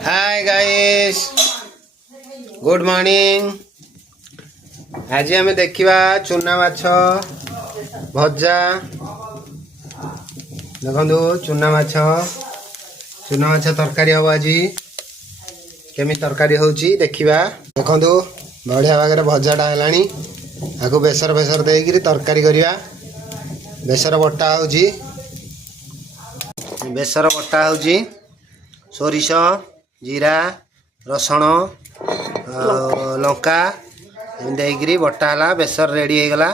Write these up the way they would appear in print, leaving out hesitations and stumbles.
Hi guys, good morning. आज आम देखा चूना माछ भजा। देखो चूना माछ तरकारी हम आज केमी तरकारी होची देखा। देखो बढ़िया भाग भजाटा है आगु बेसर फेसर देकर तरकारी करवा। बेसर बटा होची, बेसर बटा होची सोरिष जीरा रसुण लंका देकरी बटाला। बेसर रेडी हो गला।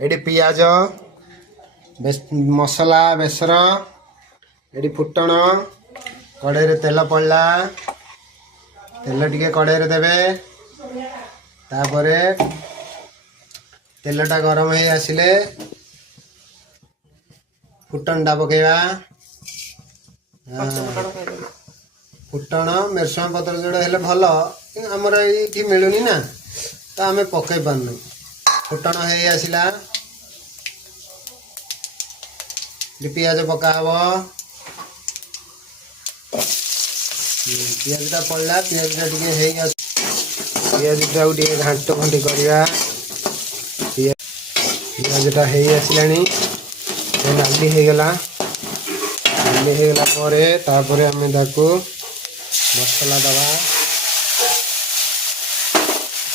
ये पियाज मसला बेसर ये फुटण कड़े तेल पड़ला। तेल टिके कड़े देवे तापरे तेलटा गरम हो आसिले फुटणटा पकेवा। फुटण मेरसुआ पत्र जोड़ा हेल्ले भल आमर ये मिलूनी ना, तो आम पकई पार्न। फुटण हो आसला पियाज पका हम। पियाजटा पड़ला, पियाजटा टे पियाजटा टे घाट खंडी करवा। पियाजटा हो आसला नाली हो गला। नाली हो गला तापरे आम ताकू मसला दवा।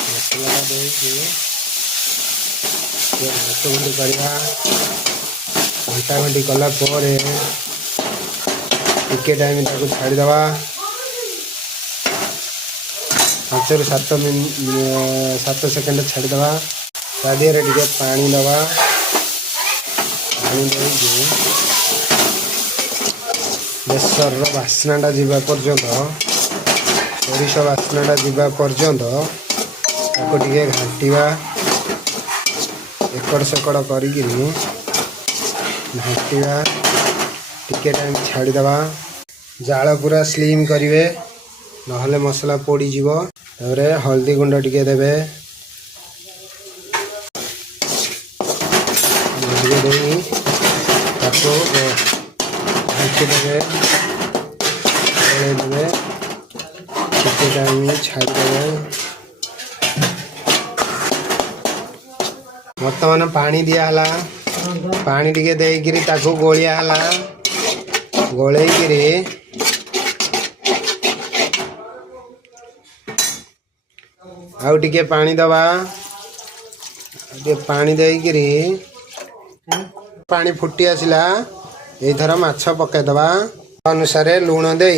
मसला देकी घाट खंडी करवा। घंटा खंडी कला टिके टाइम ताकू छाड़ीदवा। 5 ରୁ 7 सेकेंड छाड़ीदवा। तादिए टिके पानी दवा। पानी देकी बेसर बास्नाटा जीवा पर्यंत, सोरिष बास्नाटा जीवा पर्यंत ताको टिके घांटिवा। एकड़ सेकड़ करिकी घांटिवा। टिके टाइम छाड़ीदवा। जाल पूरा स्लिम करिवे नहले मसला पोड़ी जीवो। तापरे हल्दी गुंड टिके देबे। ताको घांटी देवे देवे। टिके टाइम छाड़ीदेवे। बर्तमान पानी दियाला। पानी टिके देकरी ताको गोलिया हला। गोलेकरी आउ टिके पानी दवा। पानी देकरी पानी फुटी आसला। एथर माछ पकईदवा। अनुसार लुण दे